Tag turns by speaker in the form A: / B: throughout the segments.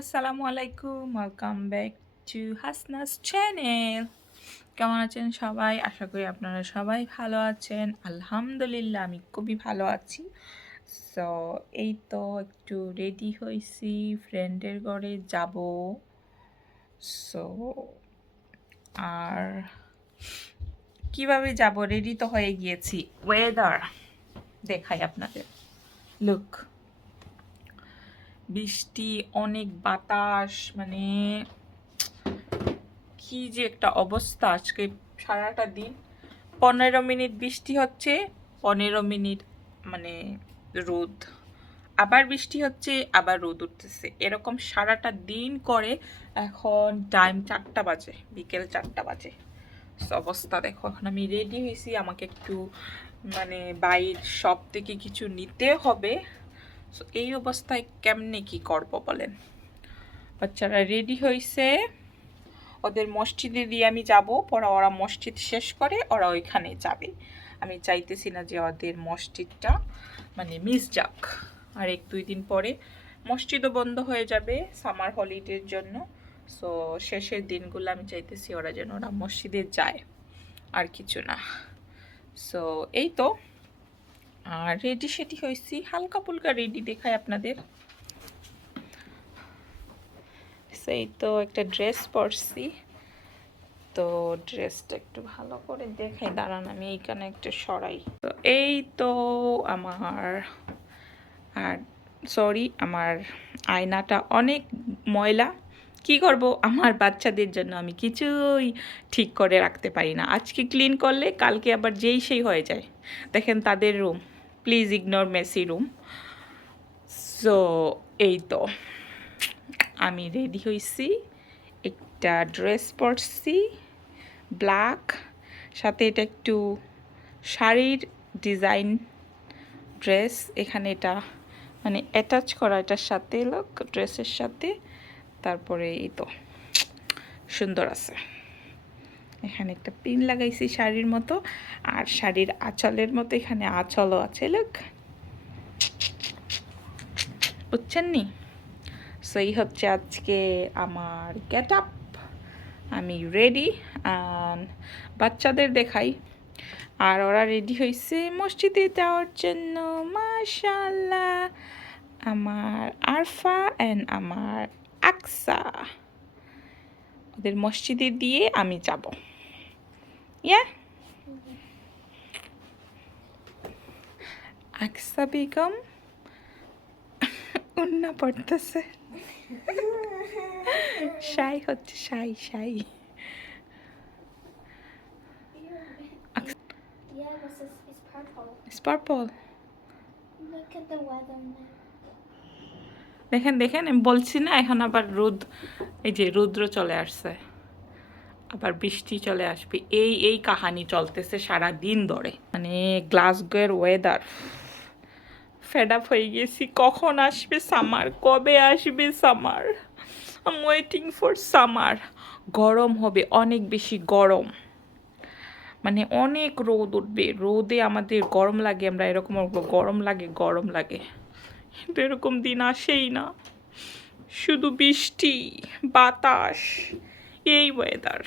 A: আসসালামু আলাইকুম welcome back to Hasna's channel কেমন আছেন সবাই? আশা করি আপনারা সবাই ভালো আছেন। আলহামদুলিল্লাহ, আমি খুবই ভালো আছি। সো এই তো একটু রেডি হয়েছি ফ্রেন্ডের ঘরে যাব। সো আর কীভাবে যাব? রেডি তো হয়ে গিয়েছি। ওয়েদার দেখাই আপনাদের। লুক বৃষ্টি, অনেক বাতাস মানে কি যে একটা অবস্থা আজকে সারাটা দিন। পনেরো মিনিট বৃষ্টি হচ্ছে, পনেরো মিনিট মানে রোদ। আবার বৃষ্টি হচ্ছে, আবার রোদ উঠতেছে। এরকম সারাটা দিন করে এখন টাইম চারটা বাজে, বিকেল চারটা বাজে। অবস্থা দেখো, এখন আমি রেডি হয়েছি, আমাকে একটু মানে বাইর শপ থেকে কিছু নিতে হবে। সো এই অবস্থায় কেমনে কি করব বলেন? বাচ্চারা রেডি হয়েছে ওদের মসজিদে দিয়ে আমি যাব। পরে ওরা মসজিদ শেষ করে ওরা ওইখানে যাবে। আমি চাইতেছি না যে ওদের মসজিদটা মানে মিস যাক। আর এক দুই দিন পরে মসজিদও বন্ধ হয়ে যাবে সামার হলিডের জন্য। সো শেষের দিনগুলো আমি চাইতেছি ওরা যেন ওরা মসজিদে যায়। আর কিছু না। সো এই তো। আর রেডি সেটি হয়েছি হালকা ফুলকা রেডি দেখায় আপনাদের। সেই তো একটা ড্রেস পরছি। তো ড্রেসটা একটু ভালো করে দেখাই। দাঁড়ান, আমি এইখানে একটু সরাই। তো এই তো আমার, আর সরি আমার আয়নাটা অনেক ময়লা। কি করব? আমার বাচ্চাদের জন্য আমি কিছুই ঠিক করে রাখতে পারি না। আজকে ক্লিন করলে, কালকে আবার যেই সেই হয়ে যায়। দেখেন তাদের room please ignore messy room so এই তো। আমি রেডি হয়েছি একটা ড্রেস পরছি ব্ল্যাক সাথে এটা একটু শাড়ির ডিজাইন ড্রেস এখানে এটা মানে অ্যাটাচ করা, এটার সাথে লোক ড্রেসের সাথে। তারপরে এই তো, সুন্দর আছে। এখানে একটা পিন লাগাইছি শাড়ির মতো, আর শাড়ির আঁচলের মতো এখানে আঁচলও আছে লোক বুঝছেন নি? সেই হচ্ছে আজকে আমার গেট আপ আমি রেডি বাচ্চাদের দেখাই। আর ওরা রেডি হয়েছে মসজিদে যাওয়ার জন্য মাশাল্লাহ আমার আরফা অ্যান্ড আমার আকসা। ওদের মসজিদে দিয়ে আমি যাব। ইয়া? আকসা বেগম উন্না পড়তেছে। শাই হচ্ছে সাই সাই
B: Yeah, this is it's purple.
A: Purple
B: Look at the weather now.
A: দেখেন দেখেন, আমি বলছি না, এখন আবার রোদ, এই যে রুদ্র চলে আসছে, আবার বৃষ্টি চলে আসবে, এই এই কাহানি চলতেছে সারা দিন ধরে। মানে গ্লাসগোয়ের ওয়েদার ফেড আপ হয়ে গেছি, কখন আসবে সামার কবে আসবে summer um waiting for summer গরম হবে, অনেক বেশি গরম। মানে অনেক রোদ উঠবে, রোদে আমাদের গরম লাগে, আমরা এরকম গরম লাগে গরম লাগে। কিন্তু এরকম দিন আসেই না। শুধু বৃষ্টি, বাতাস, এই ওয়েদার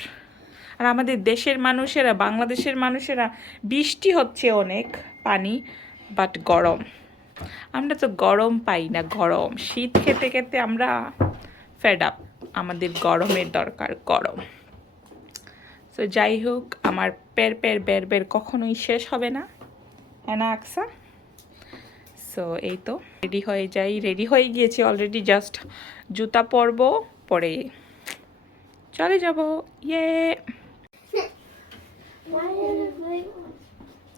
A: আর আমাদের দেশের মানুষেরা, বাংলাদেশের মানুষেরা, বৃষ্টি হচ্ছে অনেক, পানি বাট গরম। আমরা তো গরম পাই না, গরম। শীত খেতে খেতে আমরা ফেড আপ আমাদের গরমের দরকার, গরম। তো যাই হোক, আমার পের পের বের বের কখনোই শেষ হবে না। হ্যাঁ আকসা? সো এই তো। রেডি হয়ে যাই। রেডি হয়ে গিয়েছি অলরেডি জাস্ট জুতা পরব, পরে চলে যাব। ইয়ে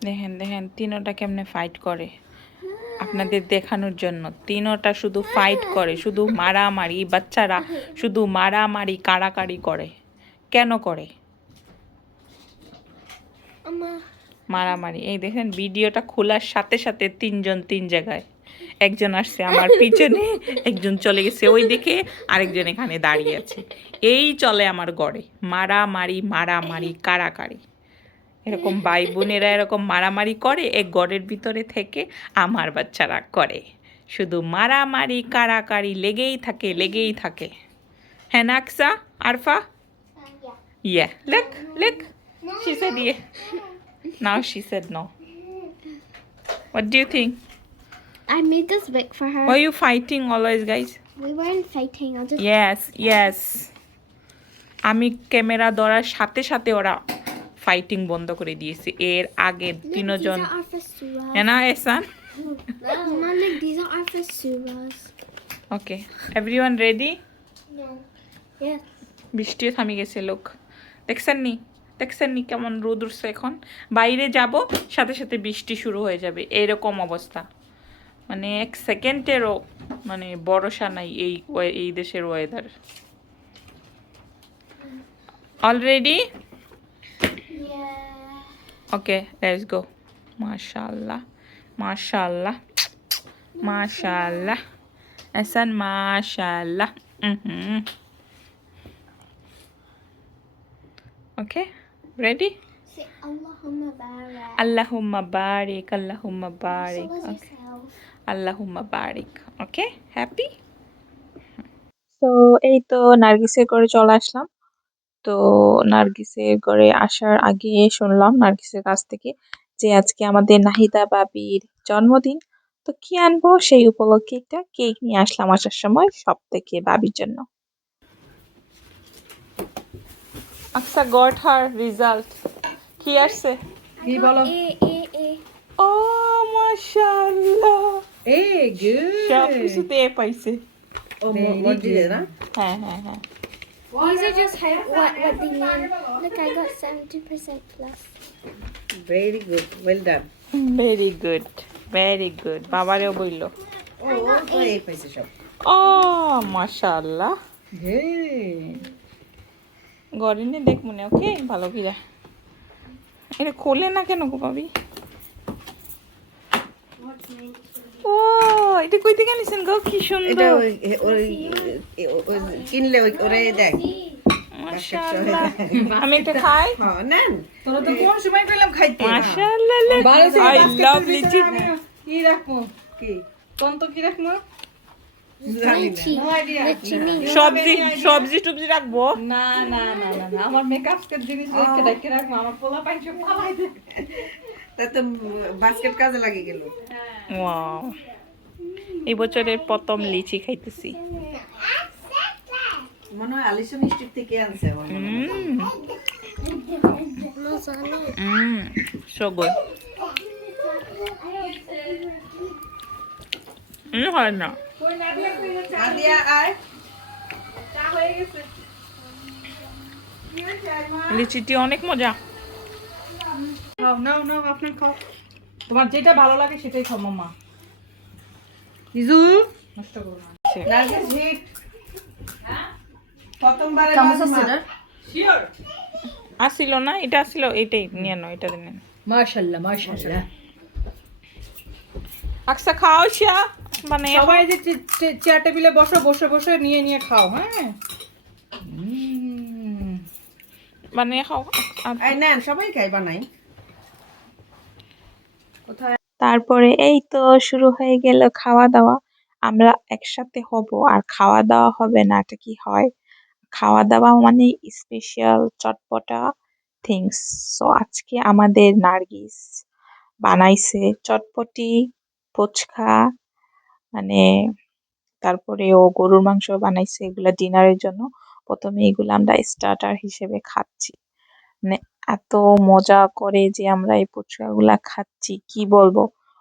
A: দেখেন দেখেন, তিনোটা কেমনে ফাইট করে। আপনাদের দেখানোর জন্য। তিনোটা শুধু ফাইট করে, শুধু মারামারি, বাচ্চারা শুধু মারামারি, কাড়াকাড়ি করে। কেন করে. মারামারি। এই দেখেন ভিডিওটা খোলার সাথে সাথে তিনজন তিন জায়গায়। একজন আসছে আমার পিছনে একজন চলে গেছে ওই দিকে আরেকজন এখানে দাঁড়িয়ে আছে। এই চলে আমার গড়ে। মারামারি মারামারি কারাকারি। এরকম ভাই বোনেরা এরকম মারামারি করে এক গড়ের ভিতরে থেকে আমার বাচ্চারা করে। শুধু মারামারি কারাকারি লেগেই থাকে লেগেই থাকে। হ্যাঁ না Aksa? Arfa?
B: Yeah. yeah.
A: Yeah. Look, look. Now she said no. What do you think?
B: I made this wig for her.
A: Why are you fighting always, guys?
B: We weren't fighting. I'll just.
A: Yes, yes. আমি camera ধরার সাথে সাথে ওরা fighting বন্ধ করে দিয়েছে এর আগে তিনজন. হ্যাঁ এসান ওকে এভরিওয়ান রেডি
B: Yes.
A: বৃষ্টিও থামি গেছে লোক দেখছেন নি দেখছেন নি কেমন রোদ উঠছে এখন? বাইরে যাব সাথে সাথে বৃষ্টি শুরু হয়ে যাবে। এরকম অবস্থা। মানে এক সেকেন্ডেরও মানে ভরসা নাই এই এই দেশের weather
B: already
A: okay let's go মাশাআল্লাহ মাশাআল্লাহ মাশাআল্লাহ এসান মাশাআল্লাহ হুম okay ready
B: Say Allahumma barak.
A: আল্লাহুম্মা বারিক আল্লাহুম্মা বারিক
B: So was
A: ওকে
B: yourself.
A: আল্লাহুম্মা বারিক ওকে হ্যাপি
C: তো এই তো নার্গিসের ঘরে চলে আসলাম। তো নার্গিসের ঘরে আসার আগে শুনলাম নার্গিসের কাছ থেকে যে আজকে আমাদের নাহিদা বাবির জন্মদিন। তো কি আনব? সেই উপলক্ষে একটা কেক নিয়ে আসলাম আসার সময় সব থেকে বাবির জন্য।
A: আচ্ছা গট হার রিজাল্ট কি আসছে
B: I got A, A, A.
A: ও মাশাআল্লাহ
D: Hey, good.
A: সব কিছুতে এ পাইছে
D: Oh, more, more did huh?
A: হ্যাঁ হ্যাঁ হ্যাঁ
B: These are just how, what, what they mean. Look, I got 70% plus.
D: Very good. Well done.
A: Very good very good বাবারেও বলল
D: Oh, oh, এই পাইছে সব।
A: ও মাশাআল্লাহ গরিনে দেখ মনে ওকে? ভালো কিরা এটা খোলে না কেন গো ভাবি? ও এটা কই থেকে আনিছেন গো? কি সুন্দর।
D: কিনলে ওই ওরে দেখ।
A: মাশাআল্লাহ। আমি একটা খাই?
D: হ্যাঁ নেন।
E: তোরা তো কোন সময় পেলাম খাইতে?
A: মাশাআল্লাহ আই লাভ লিচি
E: কি রাখব?
D: কি?
E: তো কি রাখব
D: জানি না
B: Lychee. Lychee means.
A: সবজি সবজি টবজি রাখব?
E: না না না না না। আমার মেকআপ জিনিস রেখে রেখে রাখব। আমার পোলা পাই সব পালাই দে
D: তা তো বাস্কেট কাজে লাগে গেল।
A: ওয়াও এই বছরের প্রথম লিচি খাইতেছি।
D: মনে হয় থেকে আনছে আমার
A: হুম। সো গুড হুম হয় না। লিচিটি অনেক মজা।
E: নাও নাও আপনার খাও। তোমার যেটা ভালো লাগে সেটাই খাও মাম্মা। ইজু। নষ্ট করো না।
D: প্রথমবার
E: শিওর
A: আসিল না? এটা আসিল এটাই নিয়ে নাও এটা নেন।
E: মাশাআল্লাহ মাশাআল্লাহ
A: আকসা খাও শিয়া। মানে
E: সবাই যে চেয়ার টেবিলে বসো বসে বসে নিয়ে নিয়ে খাও হ্যাঁ।
A: বানিয়ে খাও
D: নেন সবাই খাই বানাই।
C: তারপরে এই তো শুরু হয়ে গেল খাওয়া দাওয়া আমরা একসাথে হব আর খাওয়া দাওয়া হবে না এটা কি হয়? খাওয়া দাওয়া মানে স্পেশাল চটপটা থিংস সো আজকে আমাদের নার্গিস বানাইছে চটপটি ফুচকা মানে তারপরে ও গরুর মাংস বানাইছে এগুলা ডিনারের জন্য। প্রথমে এগুলো আমরা স্টার্টার হিসেবে খাচ্ছি। মানে এত মজা করে যে আমরা এই ফুচকাগুলা খাচ্ছি, কি বলব?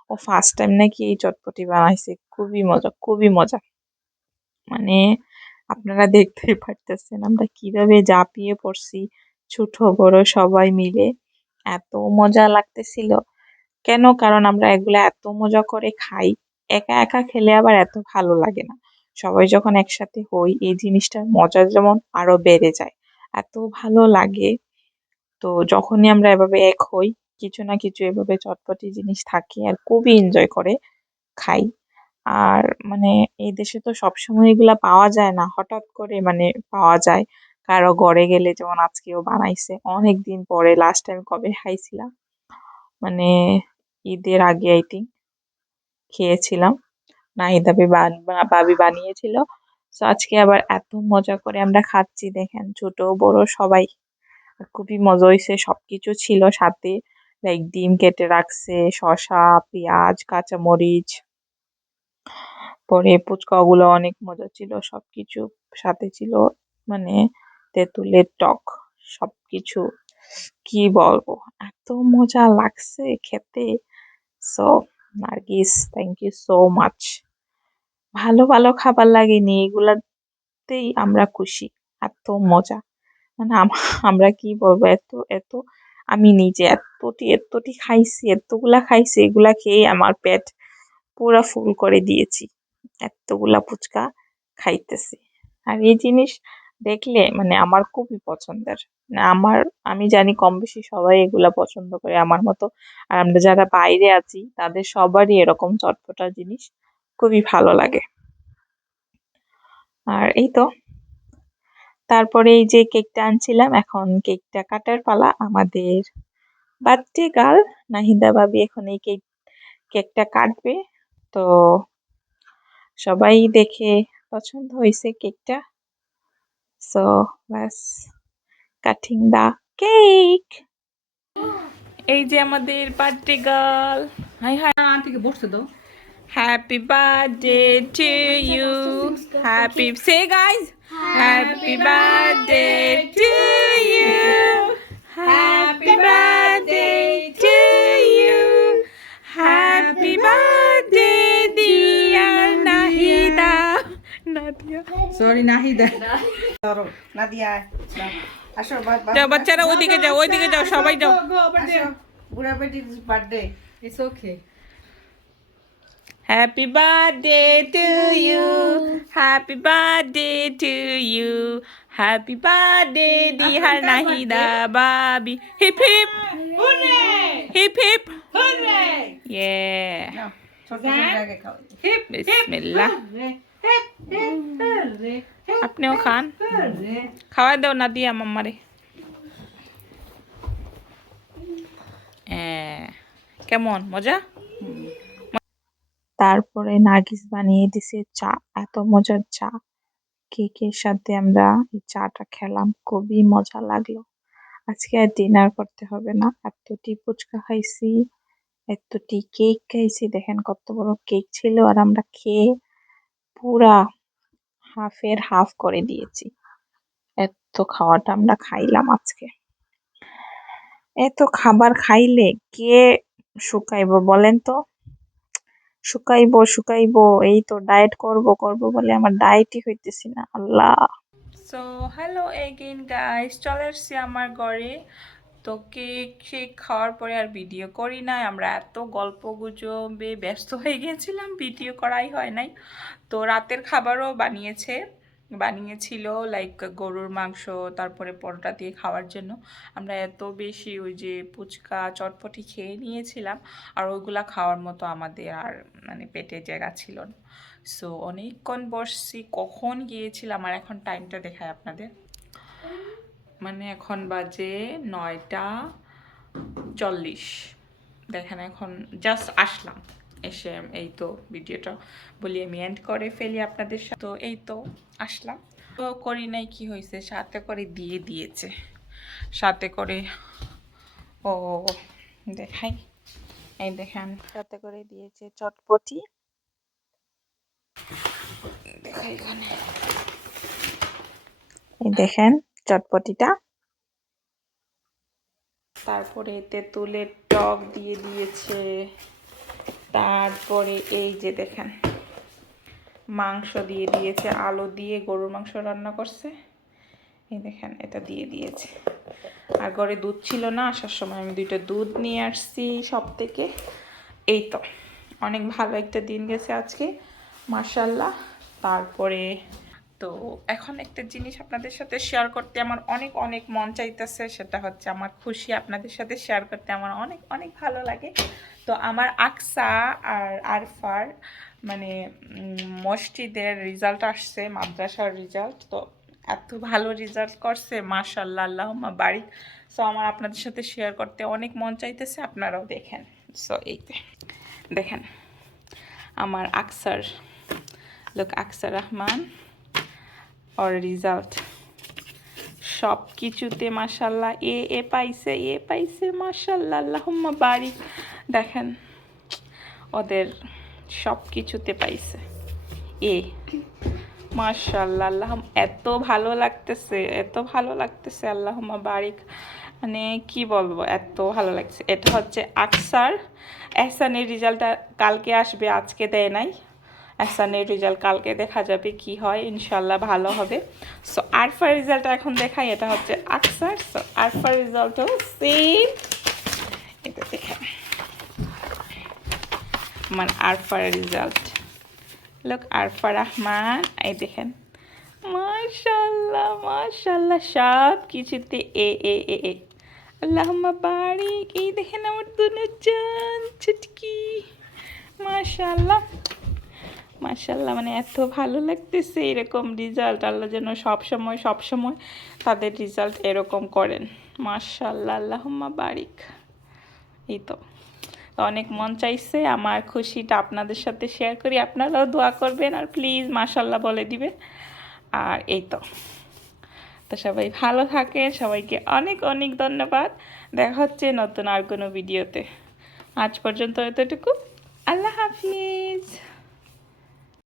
C: ও ফার্স্ট টাইম নাকি এই চটপটি বানাইছে, খুবই মজা খুবই মজা। মানে আপনারা দেখতেই পারতেছেন আমরা কীভাবে ঝাঁপিয়ে পড়ছি, ছোট বড় সবাই মিলে। এত মজা লাগতেছিল। কেন? কারণ আমরা এগুলা এত মজা করে খাই। একা একা খেলে আবার এত ভালো লাগে না। সবাই যখন একসাথে হই, এই জিনিসটার মজা যেমন আরও বেড়ে যায়। এত ভালো লাগে। তো যখনই আমরা এভাবে এক হই, কিছু না কিছু এভাবে চটপটি জিনিস থাকে আর খুবই এনজয় করে খাই। আর মানে এই দেশে তো সবসময় এগুলা পাওয়া যায় না। হঠাৎ করে মানে পাওয়া যায়। কারও ঘরে গেলে যেমন আজকেও বানাইছে অনেক দিন পরে লাস্ট টাইম কবে খাইছিলাম? মানে ঈদের আগে আই থিঙ্ক খেয়েছিলাম। নাহিদা বি বান- বানিয়েছিল। তো আজকে আবার এত মজা করে আমরা খাচ্ছি, দেখেন, ছোট, বড় সবাই। খুবই মজা হয়েছে, সবকিছু ছিল সাথে। লাইক ডিম কেটে রাখছে, শসা, পেঁয়াজ, কাঁচামরিচ। পরে ফুচকাগুলো অনেক মজা ছিল, সবকিছু সাথে ছিল। মানে তেঁতুলের টক, সবকিছু। কি বলব, এত মজা লাগছে খেতে। So Nargis thank you so much ভালো ভালো খাবার লাগেনি, এগুলাতেই আমরা খুশি, এত মজা। মানে আম- আমরা কি বলব, এত এত, আমি নিজে এতটি এতটি খাইছি, এতগুলা খাইছি, এগুলা খেয়ে আমার পেট পুরা ফুল করে দিয়েছি। এতগুলা ফুচকা খাইতেছি। আর এই জিনিস দেখলে মানে আমার খুবই পছন্দের। মানে আমার, আমি জানি কম বেশি সবাই এগুলা পছন্দ করে আমার মতো। আর আমরা যারা বাইরে আছি, তাদের সবারই এরকম চটপটা জিনিস খুবই ভালো লাগে। আর এই তো। তারপরে এই যে কেকটা আনছিলাম, এখন কেকটা কাটার পালা আমাদের বার্থডে গার্ল। নাহিদা ভাবি এখন এই কেক, কেকটা কাটবে। তো সবাই দেখে পছন্দ হয়েছে কেকটা। সো বাস কাটিং দা কেক
A: এই যে আমাদের বার্থডে গার্ল হাই হাই
E: আন্টিকে বসতে দাও।
A: Happy birthday to you happy say guys happy birthday to you happy birthday to you happy birthday
E: sorry Nahida
D: ধরো নাদিয়া দাও। আসো বা- বা-
A: যাও বাচ্চারা ওইদিকে যাও ওইদিকে যাও সবাই যাও
D: আসো বুড়া বেটির birthday
E: it's okay
A: Happy birthday to you. Happy birthday to you. Happy birthday, dear Nahida Babi. Hip hip. Hooray! Hip hip. Hooray! Yeah.
D: নাও ছোট ছোট আগে খাও
A: Bismillah. আপনিও খান। খাওয়া দাও না, দিয়া মাম্মারে। কেমন? মজা?
C: তারপরে নার্গিস বানিয়ে দিছে চা, এত মজার চা। কেকের সাথে আমরা চাটা খেলাম, খুবই মজা লাগল। আজকে আর ডিনার করতে হবে না, এতটি ফুচকা খাইছি, এতটি কেক খাইছি, দেখেন কত বড় কেক ছিল আর আমরা খেয়ে পুরা হাফের হাফ করে দিয়েছি। এত খাওয়াটা আমরা খাইলাম আজকে। এত খাবার খাইলে কে শুকাইবো বলেন তো? শুকাইবো শুকাইবো, এই তো ডায়েট করব করব বলে আমার ডায়েটই হইতেছি না, আল্লাহ।
A: সো হ্যালো এগেইন গাইস চলে আসছি আমার ঘরে। তো কেক শেক খাওয়ার পরে আর ভিডিও করি নাই, আমরা এত গল্প গুজবে ব্যস্ত হয়ে গিয়েছিলাম ভিডিও করাই হয় নাই। তো রাতের খাবারও বানিয়েছে, বানিয়েছিল লাইক গরুর মাংস, তারপরে পরোটা দিয়ে খাওয়ার জন্য। আমরা এত বেশি ওই যে ফুচকা, চটপটি খেয়ে নিয়েছিলাম, আর ওইগুলা খাওয়ার মতো আমাদের আর মানে পেটে জায়গা ছিল না। সো অনেকক্ষণ বসছি, কখন গিয়েছিলাম, আর এখন টাইমটা দেখায় আপনাদের। মানে এখন বাজে নয়টা চল্লিশ। দেখেন, এখন জাস্ট আসলাম। এসে এই তো ভিডিওটা বলি আমি এন্ড করে ফেলি আপনাদের সাথে। তো এই তো আসলাম। তো করি নাই কি হয়েছে সাথে করে দিয়ে দিয়েছে। সাথে করে ও দেখাই। এই দেখেন।
C: সাথে করে দিয়েছে চটপটি।
A: দেখাই এখানে।
C: এই দেখেন চটপটিটা।
A: তারপরে এতে তেঁতুলের টক দিয়ে দিয়েছে। তারপরে এই যে দেখেন, মাংস দিয়ে দিয়েছে, আলু দিয়ে গরুর মাংস রান্না করছে। এই দেখেন, এটা দিয়ে দিয়েছে। আর ঘরে দুধ ছিল না, আসার সময় আমি দুইটা দুধ নিয়ে আসছি সব থেকে। এই তো, অনেক ভালো একটা দিন গেছে আজকে মার্শাল্লাহ তারপরে তো এখন একটা জিনিস আপনাদের সাথে শেয়ার করতে আমার অনেক অনেক মন চাইতেছে, সেটা হচ্ছে আমার খুশি আপনাদের সাথে শেয়ার করতে আমার অনেক অনেক ভালো লাগে। তো আমার আকসা আর আরফার মানে মসজিদের রেজাল্ট আসছে, মাদ্রাসার রেজাল্ট তো এত ভালো রেজাল্ট করছে মাশাল্লাহ আল্লাহ বাড়ি সো আমার আপনাদের সাথে শেয়ার করতে অনেক মন চাইতেছে, আপনারাও দেখেন। সো এই দেখেন, আমার আকসার, লোক আকসার রহমান। ওর রেজাল্ট সব কিছুতে মাসাল্লাহ এ এ পাইছে এ পাইছে মাসাল্লাহ আল্লাহুম্মা বাড়ি দেখেন, ওদের সব কিছুতে পাইছে। এ, মাশাল্লাহ আল্লাহ এত ভালো লাগতেছে, এত ভালো লাগতেছে, আল্লাহুম্মা বারিক। মানে কি বলব, এত ভালো লাগছে। এটা হচ্ছে আকসার। এহসানের রেজাল্টটা কালকে আসবে, আজকে দেয় নাই। এহসানের রেজাল্ট কালকে দেখা যাবে কি হয় ইনশাল্লাহ ভালো হবে। সো আরফার রেজাল্ট এখন দেখাই, এটা হচ্ছে আকসার সো আরফার রেজাল্টও সেম এটা দেখেন। আমার আরফার রেজাল্ট লোক আরফা রহমান এই দেখেন। মাশাল্লাহ মাশাল্লাহ সব কিছুতে এ এ এ এ। আল্লাহুম্মা বারিক, এই দেখেন আমার দুনো জান, ছুটকি। মাশাল্লাহ মাশাল্লাহ মানে এত ভালো লাগতেছে এরকম রেজাল্ট আল্লাহ যেন সব সময় সব সময় তাদের রেজাল্ট এরকম করেন। মাশাল্লাহ আল্লাহুম্মা বারিক। এই তো। অনেক মন চাইছে, আমার খুশিটা আপনাদের সাথে শেয়ার করি। আপনারাও দোয়া করবেন আর প্লিজ মাশাল্লাহ বলে দিবেন। আর এই তো। তো সবাই ভালো থাকেন, সবাইকে অনেক অনেক ধন্যবাদ। দেখা হচ্ছে নতুন আর কোনো ভিডিওতে আজ পর্যন্ত এতটুকু। আল্লাহ হাফিজ।